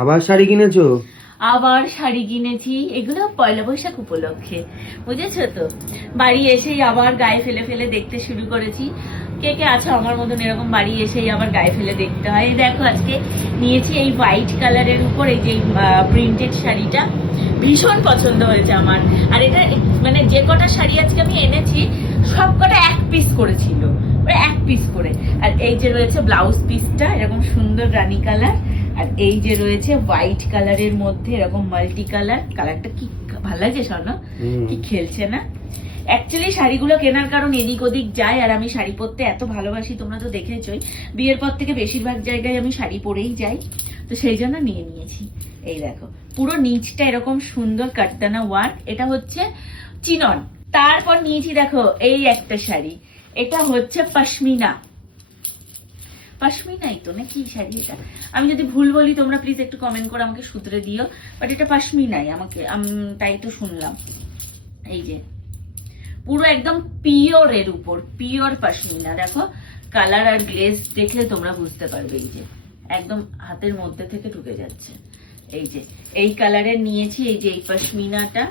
আবার শাড়ি কিনেছো? আবার শাড়ি কিনেছি, এগুলো পয়লা বৈশাখ উপলক্ষে, বুঝেছো তো। বাড়ি এসেই আবার গায়ে ফেলে ফেলে দেখতে শুরু করেছি। কে কে আছে আমার মতন এরকম বাড়ি এসেই আবার গায়ে ফেলে দেখতে হয়? দেখো আজকে নিয়েছি এই হোয়াইট কালারের উপর এই যে প্রিন্টেড শাড়িটা, ভীষণ পছন্দ হয়েছে আমার। আর এটা মানে যে কটা শাড়ি আজকে আমি এনেছি সব কটা এক পিস করেছিল, এক পিস করে। আর এই যে রয়েছে ব্লাউজ পিসটা এরকম সুন্দর রানী কালার, আর এই যে রয়েছে হোয়াইট কালারের মধ্যে এরকম মাল্টি কালার। কালারটা কি ভালো লাগে স্বর্ণ, কি খেলছে না? অ্যাকচুয়ালি শাড়িগুলো কেনার কারণ এদিক ওদিক যায়, আর আমি শাড়ি পরতে এত ভালোবাসি, তোমরা তো দেখেছোই। বিয়ের পর থেকে বেশিরভাগ জায়গায় আমি শাড়ি পরেই যাই, তো সেই জন্য নিয়ে নিয়েছি। এই দেখো পুরো নিচটা এরকম সুন্দর কাটদানা ওয়ার্ক, এটা হচ্ছে চিনন। তারপর নিয়েছি দেখো এই একটা শাড়ি, এটা হচ্ছে পশমিনা। পশমিনাই তো নাকি শাড়ি এটা? আমি যদি ভুল বলি তোমরা প্লিজ একটু কমেন্ট করে আমাকে শুধরে দিও, বাট এটা পশমিনাই আমাকে, তাই তো শুনলাম। এই যে পুরো একদম পিওর এর উপর, পিওর পশমিনা। দেখো কালার আর গ্লেজ দেখলে তোমরা বুঝতে পারবে। এই যে একদম হাতের মধ্যে থেকে ঢুকে যাচ্ছে। এই যে এই কালারের নিয়েছি, এই যে এই পশমিনাটা।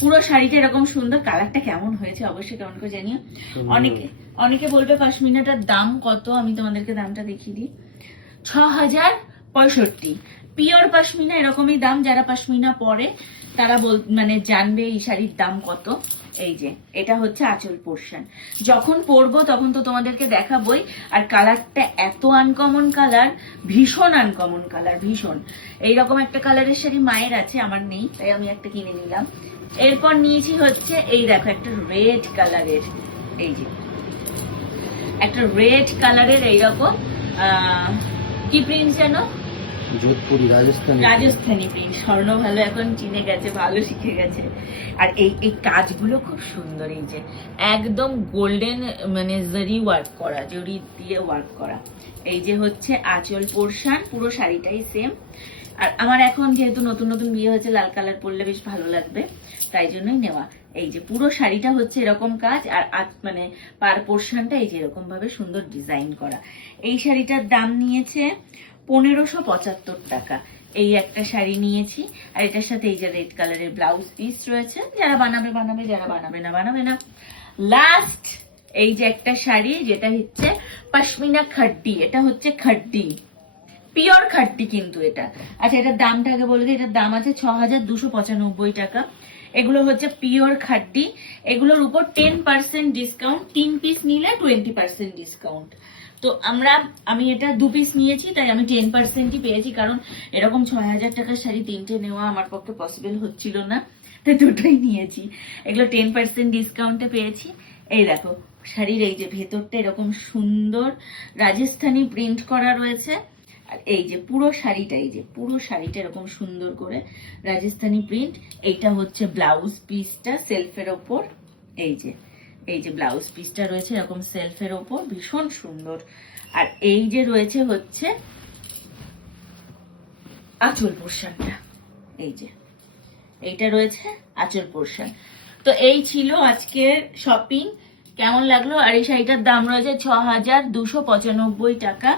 পুরো শাড়িটা এরকম সুন্দর। কালারটা কেমন হয়েছে অবশ্যই কেমন করে জানিও। অনেকে বলবে পশমিনাটার দাম কত, আমি তোমাদেরকে দামটা দেখিয়ে দিই। 6065। পিওর পশমিনা এরকমই দাম, যারা পশমিনা পরে তারা মানে জানবে এই শাড়ির দাম কত। এই যে এটা হচ্ছে আঁচল পোর্শন, যখন পরবো তখন তো তোমাদেরকে দেখাবোই। আর কালারটা এত আনকমন কালার, ভীষণ আনকমন কালার, ভীষণ। এইরকম একটা কালারের শাড়ি মায়ের আছে, আমার নেই, তাই আমি একটা কিনে নিলাম। এরপর নিয়েছি হচ্ছে এই দেখো একটা রেড কালারের, এই যে একটা রেড কালারের এইরকম কি প্রিন্ট যেন, যোধপুরি রাজস্থানি প্রিন্ট। স্বর্ণ ভালো এখন চিনে গেছে, ভালো শিখে গেছে। আর এই কাজগুলো খুব সুন্দর, এই যে একদম গোল্ডেন মানে জরি ওয়ার্ক করা, জরি দিয়ে ওয়ার্ক করা। এই যে হচ্ছে আঁচল পোর্শন, পুরো শাড়িটাই সেম। আর আমার এখন যেহেতু নতুন নতুন বিয়ে হয়েছে, লাল কালার পরলে বেশ ভালো লাগবে, তাই জন্যই নেওয়া। এই যে পুরো শাড়িটা হচ্ছে এরকম কাজ, আর মানে পার পোর্শনটা এই যে এরকম ভাবে সুন্দর ডিজাইন করা। এই শাড়িটার দাম নিয়েছে 1575 টাকা। এই একটা শাড়ি নিয়েছি, আর এটার সাথে এই যে রেড কালারের ব্লাউজ পিস রয়েছে। যারা বানাবে বানাবে, যারা বানাবে না বানাবে না। লাস্ট এই যে একটা শাড়ি, যেটা হচ্ছে পশমিনা খাড্ডি। এটা হচ্ছে খাড্ডি, পিওর খাড্ডি কিন্তু এটা। আচ্ছা এটার দামটা আগে বলে দিই, এটার দাম আছে 6295 টাকা। এগুলো হচ্ছে পিওর খাড্ডি, এগুলোর উপর 10% ডিসকাউন্ট, 3 পিস নিলে 20% ডিসকাউন্ট। তো আমি এটা 2 পিস নিয়েছি, তাই আমি 10%ই পেয়েছি, কারণ এরকম 6000 টাকার শাড়ি 3টে নেওয়া আমার পক্ষে পসিবল হচ্ছিল না, তাই দুটোই নিয়েছি। এগুলো 10% ডিসকাউন্টে পেয়েছি। এই দেখো শাড়ির এই যে ভেতরটা এরকম সুন্দর রাজস্থানি প্রিন্ট করা রয়েছে। আর এই যে পুরো শাড়িটা, এই যে পুরো শাড়িটা এরকম সুন্দর করে রাজস্থানি প্রিন্ট। এইটা হচ্ছে ব্লাউজ পিসটা সেলফের ওপর, এই যে ব্লাউজ পিসটা রয়েছে এরকম সেলফের ওপর, ভীষণ সুন্দর। আর এই যে রয়েছে হচ্ছে আঁচল পোর্শনটা, এই যে এইটা রয়েছে আঁচল পোর্শন। তো এই ছিল আজকের শপিং। কেমন লাগলো? আর এই শাড়িটার দাম রয়েছে 6295 টাকা।